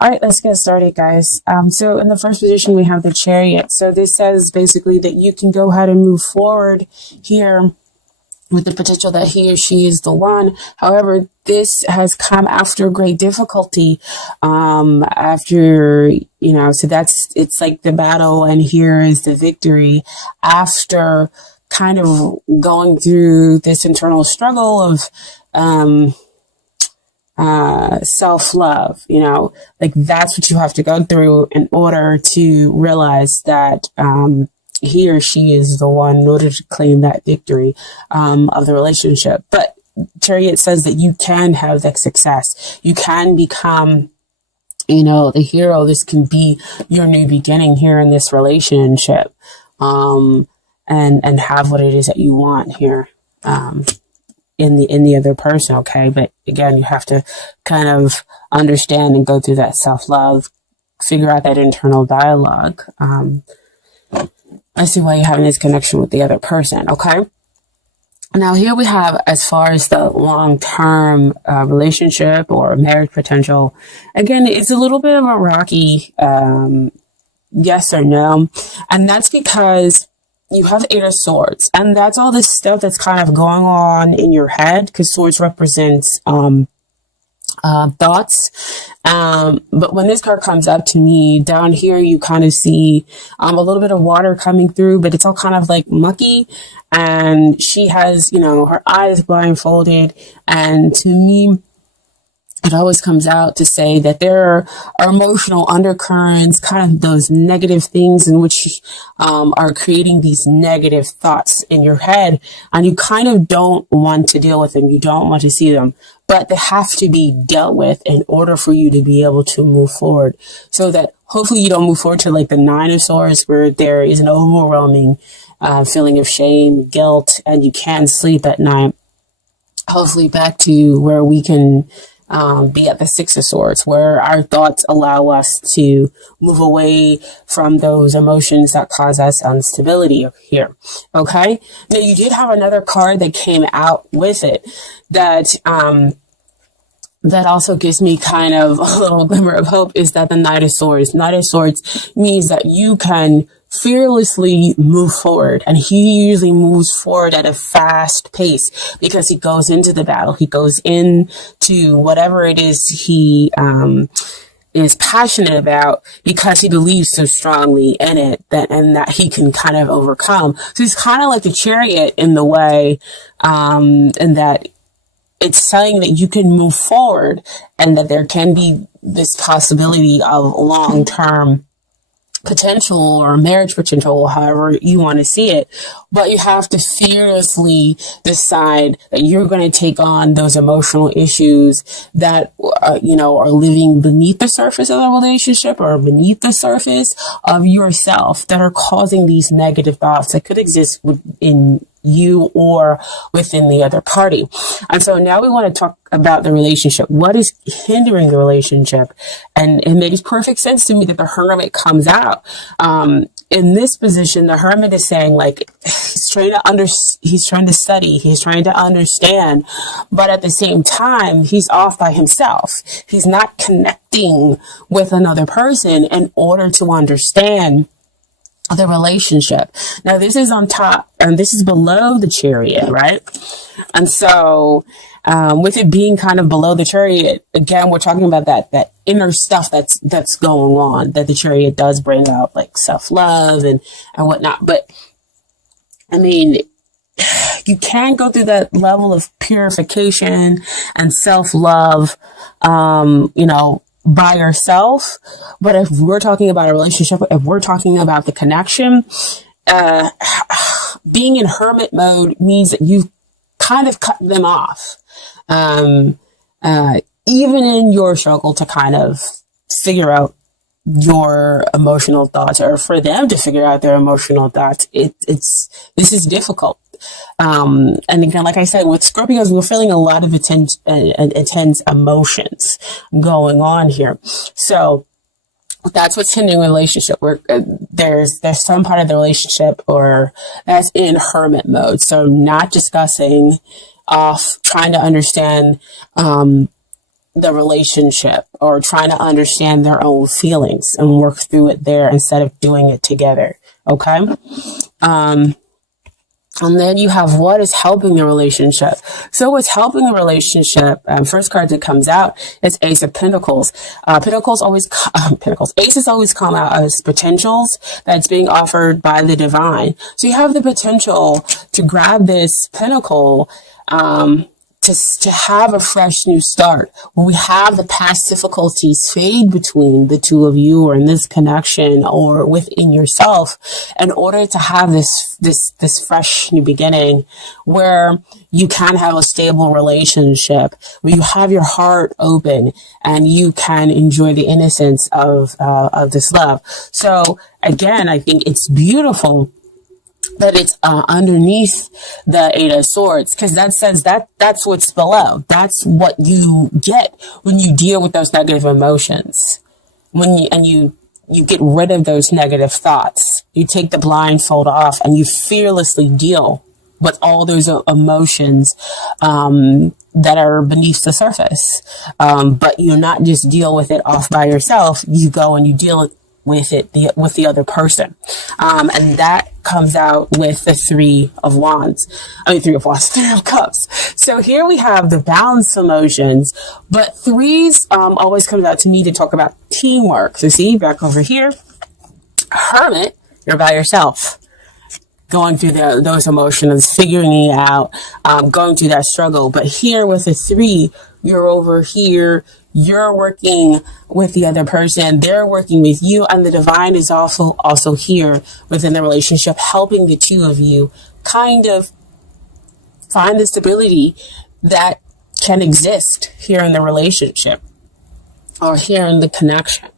All right, let's get started, guys. So in the first position, we have the Chariot. So this says basically that you can go ahead and move forward here with the potential that he or she is the one. However, this has come after great difficulty. It's like the battle and here is the victory after kind of going through this internal struggle of, self-love, like that's what you have to go through in order to realize that, he or she is the one in order to claim that victory, of the relationship. But Chariot says that you can have that success. You can become, the hero. This can be your new beginning here in this relationship, and have what it is that you want here, in the other person. Okay. But again, you have to kind of understand and go through that self-love, figure out that internal dialogue. I see why you're having this connection with the other person. Okay. Now here we have, as far as the long-term relationship or marriage potential, again, it's a little bit of a rocky yes or no. And that's because you have Eight of Swords, and that's all this stuff that's kind of going on in your head, because swords represents thoughts. But when this card comes up to me down here, you kind of see a little bit of water coming through, but it's all kind of like mucky. And she has, her eyes blindfolded. And to me, it always comes out to say that there are emotional undercurrents, kind of those negative things in which are creating these negative thoughts in your head, and you kind of don't want to deal with them. You don't want to see them, but they have to be dealt with in order for you to be able to move forward, so that hopefully you don't move forward to like the Nine of Swords, where there is an overwhelming feeling of shame, guilt, and you can't sleep at night. Hopefully back to where we can be at the Six of Swords, where our thoughts allow us to move away from those emotions that cause us instability here. Okay. Now you did have another card that came out with it that, that also gives me kind of a little glimmer of hope, is that the Knight of Swords. Knight of Swords means that you can fearlessly move forward, and he usually moves forward at a fast pace because he goes into the battle. He goes into whatever it is he is passionate about, because he believes so strongly in it that he can kind of overcome. So he's kind of like the Chariot in the way, and that it's saying that you can move forward and that there can be this possibility of long-term potential or marriage potential, however you want to see it. But you have to fearlessly decide that you're going to take on those emotional issues that, are living beneath the surface of the relationship or beneath the surface of yourself, that are causing these negative thoughts that could exist within you or within the other party. And so now we want to talk about the relationship. What is hindering the relationship? And it makes perfect sense to me that the Hermit comes out. In this position, the Hermit is saying, like, he's trying to study, he's trying to understand, but at the same time, he's off by himself. He's not connecting with another person in order to understand the relationship. Now, this is on top and this is below the Chariot, right? And so, with it being kind of below the Chariot, again, we're talking about that inner stuff that's going on, that the Chariot does bring out, like self-love and whatnot. But I mean, you can go through that level of purification and self-love, by yourself. But if we're talking about a relationship, if we're talking about the connection, being in hermit mode means that you've kind of cut them off. Even in your struggle to kind of figure out your emotional thoughts, or for them to figure out their emotional thoughts, this is difficult. And again, like I said, with Scorpios, we're feeling a lot of intense emotions going on here. So that's what's hindering the relationship. Where there's some part of the relationship or that's in hermit mode. So not discussing, off, trying to understand, the relationship or trying to understand their own feelings and work through it there instead of doing it together. Okay. And then you have what is helping the relationship. So what's helping the relationship, first card that comes out is Ace of Pentacles. Aces always come out as potentials that's being offered by the divine. So you have the potential to grab this pentacle, to have a fresh new start, where we have the past difficulties fade between the two of you, or in this connection, or within yourself, in order to have this fresh new beginning, where you can have a stable relationship, where you have your heart open and you can enjoy the innocence of this love. So again, I think it's beautiful that it's underneath the Eight of Swords, because that says that's what's below. That's what you get when you deal with those negative emotions. You get rid of those negative thoughts. You take the blindfold off and you fearlessly deal with all those emotions that are beneath the surface. But you not just deal with it off by yourself. You go and you deal with it with the other person, and that comes out with the Three of Cups. So here we have the balanced emotions, but threes always comes out to me to talk about teamwork. So see, back over here, Hermit, you're by yourself, going through those emotions, figuring it out, going through that struggle. But here with the three, you're over here, you're working with the other person, they're working with you, and the divine is also here within the relationship, helping the two of you kind of find the stability that can exist here in the relationship or here in the connection.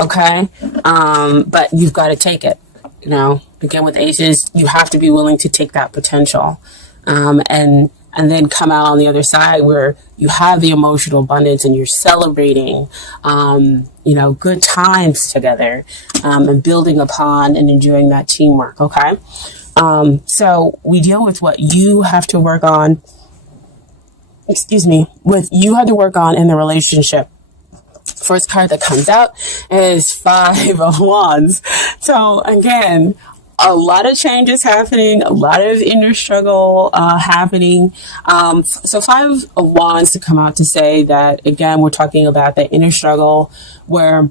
Okay. But you've got to take it, again, with aces, you have to be willing to take that potential, and then come out on the other side where you have the emotional abundance and you're celebrating, good times together, and building upon and enjoying that teamwork. Okay. So we deal with what you have to work on, what you had to work on in the relationship. First card that comes out is Five of Wands. So again, a lot of changes happening, a lot of inner struggle happening. So Five of Wands to come out to say that, again, we're talking about that inner struggle where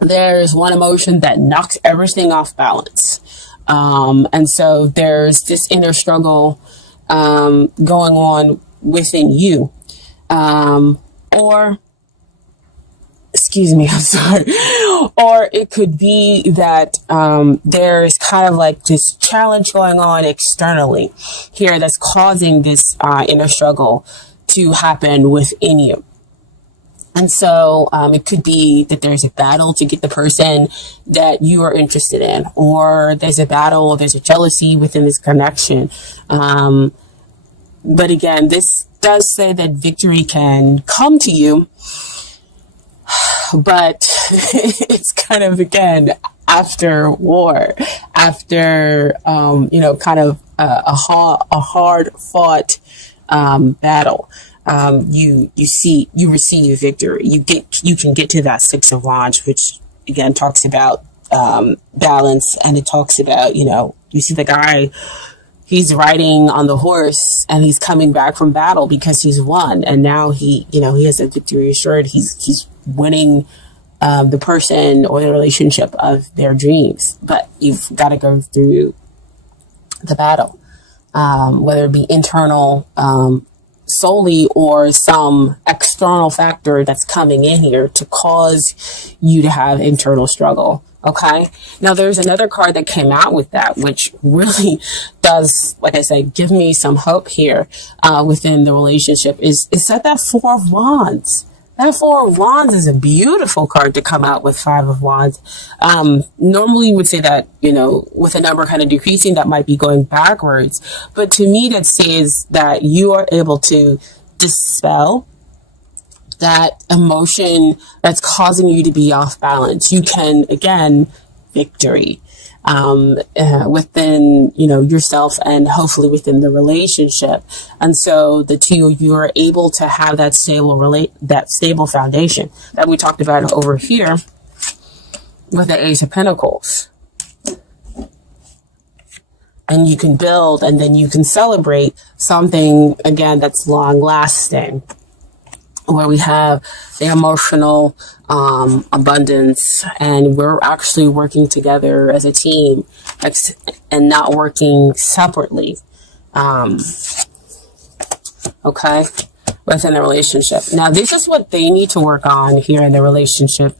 there's one emotion that knocks everything off balance. And so there's this inner struggle going on within you. I'm sorry. Or it could be that there's kind of like this challenge going on externally here that's causing this inner struggle to happen within you. And so it could be that there's a battle to get the person that you are interested in, or there's a battle, there's a jealousy within this connection. But again, this does say that victory can come to you, but it's kind of, again, after war, after, kind of a hard fought battle. You receive victory. You can get to that Six of Wands, which again talks about balance, and it talks about, you see the guy, he's riding on the horse and he's coming back from battle because he's won, and now he has a victory assured. He's winning the person or the relationship of their dreams, but you've got to go through the battle, whether it be internal solely or some external factor that's coming in here to cause you to have internal struggle. Okay. Now there's another card that came out with that, which really does, like I said, give me some hope here within the relationship. Is that Four of Wands. That Four of Wands is a beautiful card to come out with Five of Wands. Normally you would say that, with a number kind of decreasing, that might be going backwards. But to me, that says that you are able to dispel that emotion that's causing you to be off balance. You can, again, victory. within, yourself and hopefully within the relationship. And so the two of you are able to have that stable foundation that we talked about over here with the Ace of Pentacles. And you can build, and then you can celebrate something, again, that's long lasting, where we have the emotional abundance, and we're actually working together as a team and not working separately. Okay, within the relationship. Now, this is what they need to work on here in the relationship.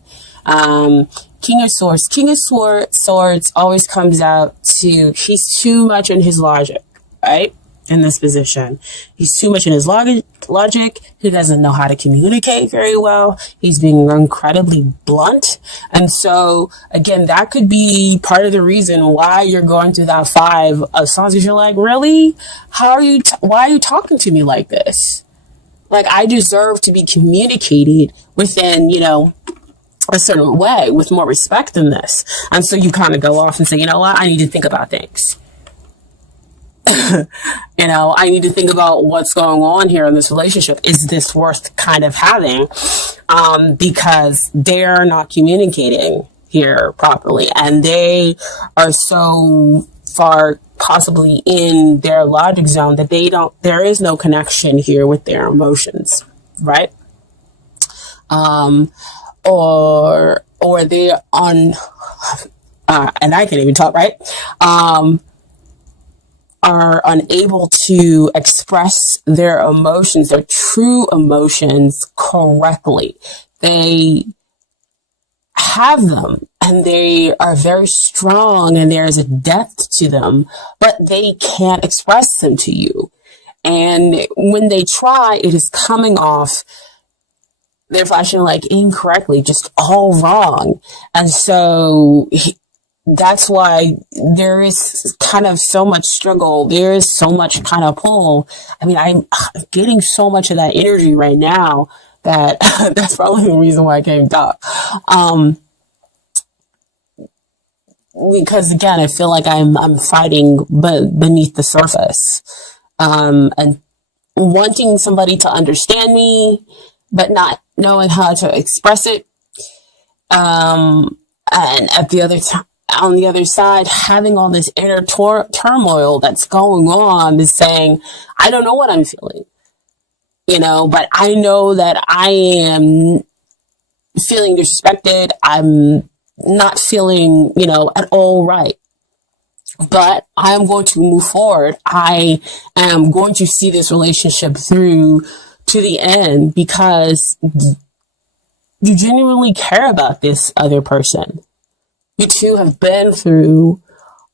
King of Swords. King of Swords always comes out to, he's too much in his logic, right? In this position, he's too much in his logic. He doesn't know how to communicate very well. He's being incredibly blunt. And so, again, that could be part of the reason why you're going through that 5 of Swords. You're like, really? Why are you talking to me like this? Like, I deserve to be communicated within, a certain way with more respect than this. And so you kind of go off and say, you know what? I need to think about things. I need to think about what's going on here in this relationship. Is this worth kind of having? Because they're not communicating here properly, and they are so far possibly in their logic zone that there is no connection here with their emotions, right? Or they're on, and I can't even talk, right? Are unable to express their emotions, their true emotions correctly. They have them and they are very strong and there is a depth to them, but they can't express them to you. And when they try, it is coming off, they're flashing like incorrectly, just all wrong. And so that's why there is kind of so much struggle. There is so much kind of pull. I mean, I'm getting so much of that energy right now that that's probably the reason why I came up. Because again, I feel like I'm fighting beneath the surface, and wanting somebody to understand me, but not knowing how to express it. And on the other side, having all this inner turmoil that's going on is saying, I don't know what I'm feeling, but I know that I am feeling disrespected. I'm not feeling, at all right. But I am going to move forward. I am going to see this relationship through to the end because you genuinely care about this other person. You two have been through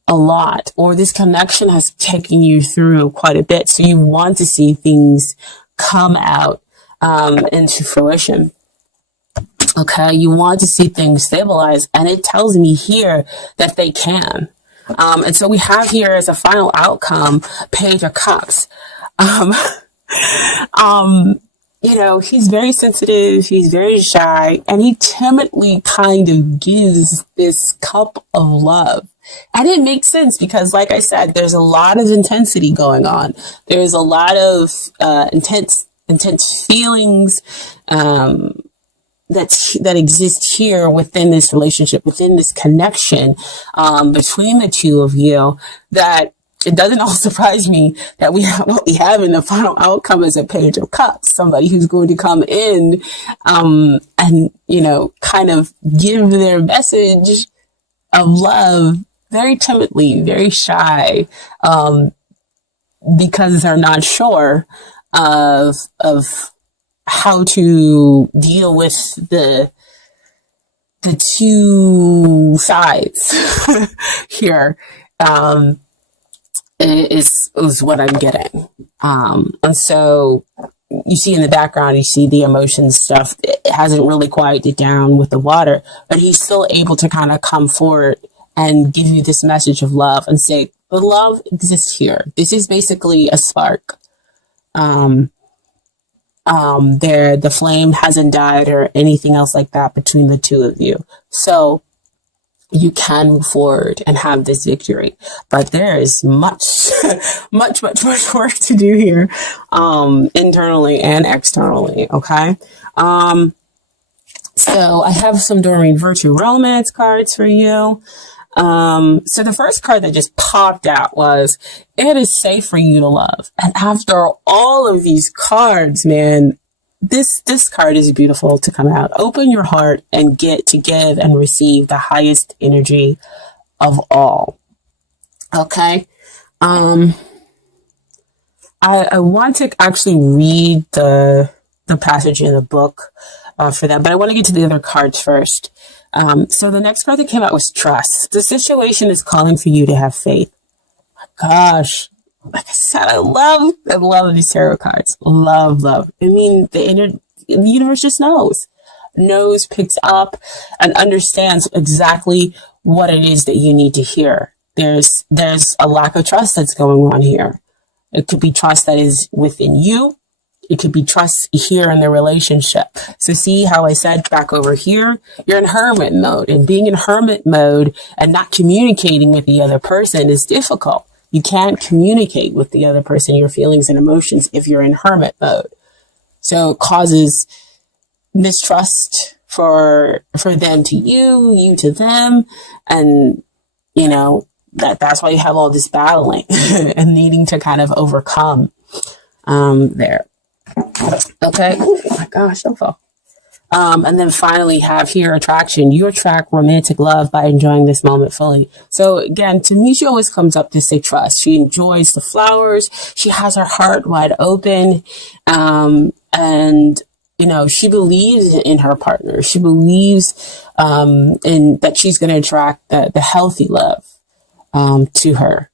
a lot, or this connection has taken you through quite a bit. So you want to see things come out into fruition. Okay, you want to see things stabilize, and it tells me here that they can. And so we have here as a final outcome, Page of Cups. He's very sensitive, he's very shy, and he timidly kind of gives this cup of love. And it makes sense because, like I said, there's a lot of intensity going on. There's a lot of intense feelings that exist here within this relationship, within this connection between the two of you, that it doesn't all surprise me that what we have in the final outcome is a Page of Cups, somebody who's going to come in and, kind of give their message of love very timidly, very shy, because they're not sure of how to deal with the two sides here. Is what I'm getting. And so you see in the background, you see the emotion stuff. It hasn't really quieted down with the water, but he's still able to kind of come forward and give you this message of love and say, the love exists here. This is basically a spark. The flame hasn't died or anything else like that between the two of you. So you can move forward and have this victory. But there is much, much work to do here, internally and externally. Okay. So I have some Doreen Virtue Romance cards for you. So the first card that just popped out was, it is safe for you to love. And after all of these cards, man, this card is beautiful to come out. Open your heart and get to give and receive the highest energy of all. Okay. I want to actually read the passage in the book for that, but I want to get to the other cards first. So the next card that came out was trust. The situation is calling for you to have faith. Gosh, like I said, I love these tarot cards. Love. I mean, the universe just knows, picks up, and understands exactly what it is that you need to hear. There's a lack of trust that's going on here. It could be trust that is within you. It could be trust here in the relationship. So see how I said back over here, you're in hermit mode, and being in hermit mode and not communicating with the other person is difficult. You can't communicate with the other person your feelings and emotions if you're in hermit mode. So it causes mistrust for them to you, you to them. And, that's why you have all this battling and needing to kind of overcome, there. Okay. Oh my gosh, don't fall. And then finally have here attraction. You attract romantic love by enjoying this moment fully. So again, to me, she always comes up to say trust. She enjoys the flowers. She has her heart wide open. And she believes in her partner. She believes, in that she's going to attract the healthy love, to her.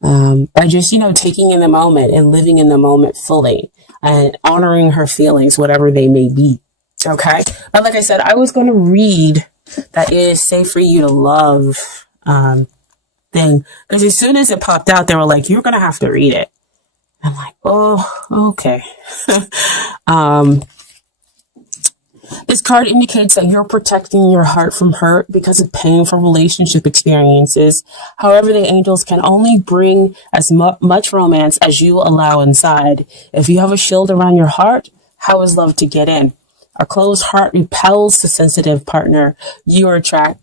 By just, taking in the moment and living in the moment fully and honoring her feelings, whatever they may be. Okay. But like I said, I was going to read that it is safe for you to love, thing. Because as soon as it popped out, they were like, you're going to have to read it. I'm like, oh, okay. This card indicates that you're protecting your heart from hurt because of painful relationship experiences. However, the angels can only bring as much romance as you allow inside. If you have a shield around your heart, how is love to get in? A closed heart repels the sensitive partner you are trying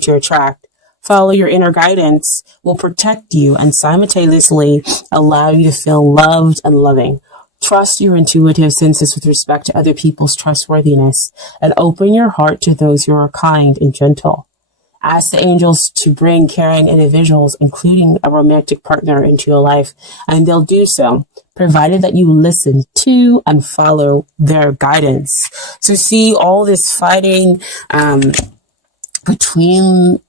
to attract. Follow your inner guidance will protect you and simultaneously allow you to feel loved and loving. Trust your intuitive senses with respect to other people's trustworthiness and open your heart to those who are kind and gentle. Ask the angels to bring caring individuals, including a romantic partner, into your life, and they'll do so, provided that you listen to and follow their guidance. So see all this fighting between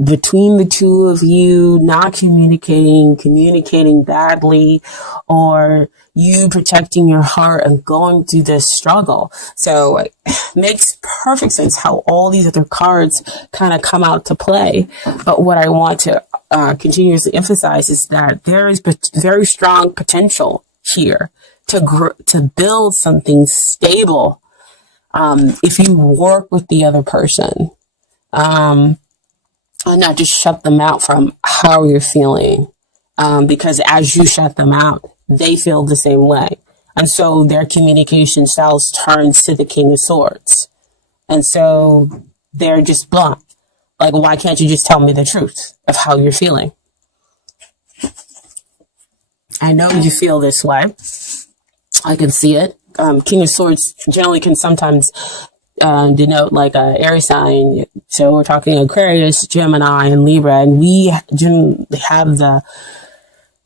the two of you, not communicating badly, or you protecting your heart and going through this struggle. So it makes perfect sense how all these other cards kind of come out to play. But what I want to continuously emphasize is that there is very strong potential here to build something stable, if you work with the other person. And not just shut them out from how you're feeling. Because as you shut them out, they feel the same way. And so their communication styles turns to the King of Swords. And so they're just blunt. Like, why can't you just tell me the truth of how you're feeling? I know you feel this way. I can see it. King of Swords generally can sometimes denote like a air sign. So we're talking Aquarius, Gemini, and Libra, and we generally have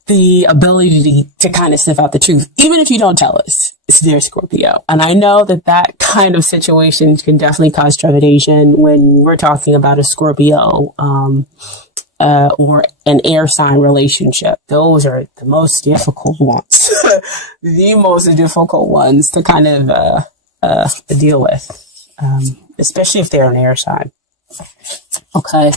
the ability to kind of sniff out the truth, even if you don't tell us. It's their Scorpio. And I know that kind of situation can definitely cause trepidation when we're talking about a Scorpio, or an air sign relationship. Those are the most difficult ones, the most difficult ones to kind of deal with. Especially if they're an air sign. Okay.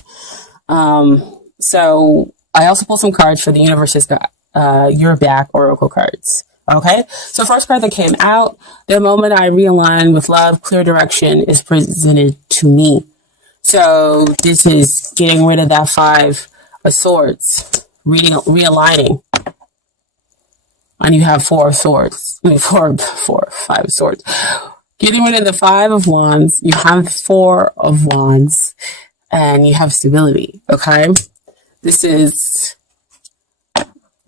So I also pulled some cards for the universe's Your Back Oracle cards. Okay. So first card that came out, the moment I realign with love, clear direction is presented to me. So this is getting rid of that 5 of Swords, realigning. And you have 4 of Swords. I mean, 5 of Swords. Getting rid of the 5 of Wands. You have 4 of Wands. And you have stability, okay? This is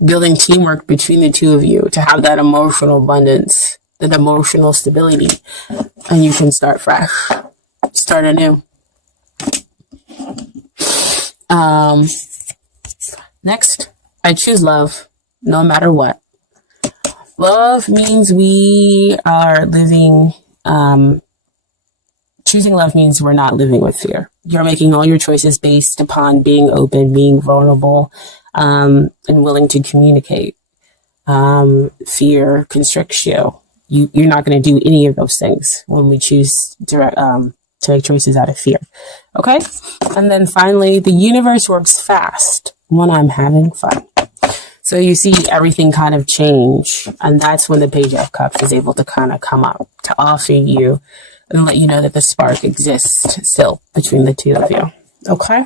building teamwork between the two of you to have that emotional abundance, that emotional stability. And you can start fresh. Start anew. Next, I choose love, no matter what. Love means we are living, choosing love means we're not living with fear. You're making all your choices based upon being open, being vulnerable, and willing to communicate. Fear constricts you. You're not going to do any of those things when we choose to make choices out of fear. Okay? And then finally, the universe works fast when I'm having fun. So you see everything kind of change. And that's when the Page of Cups is able to kind of come up to offer you and let you know that the spark exists still between the two of you. Okay?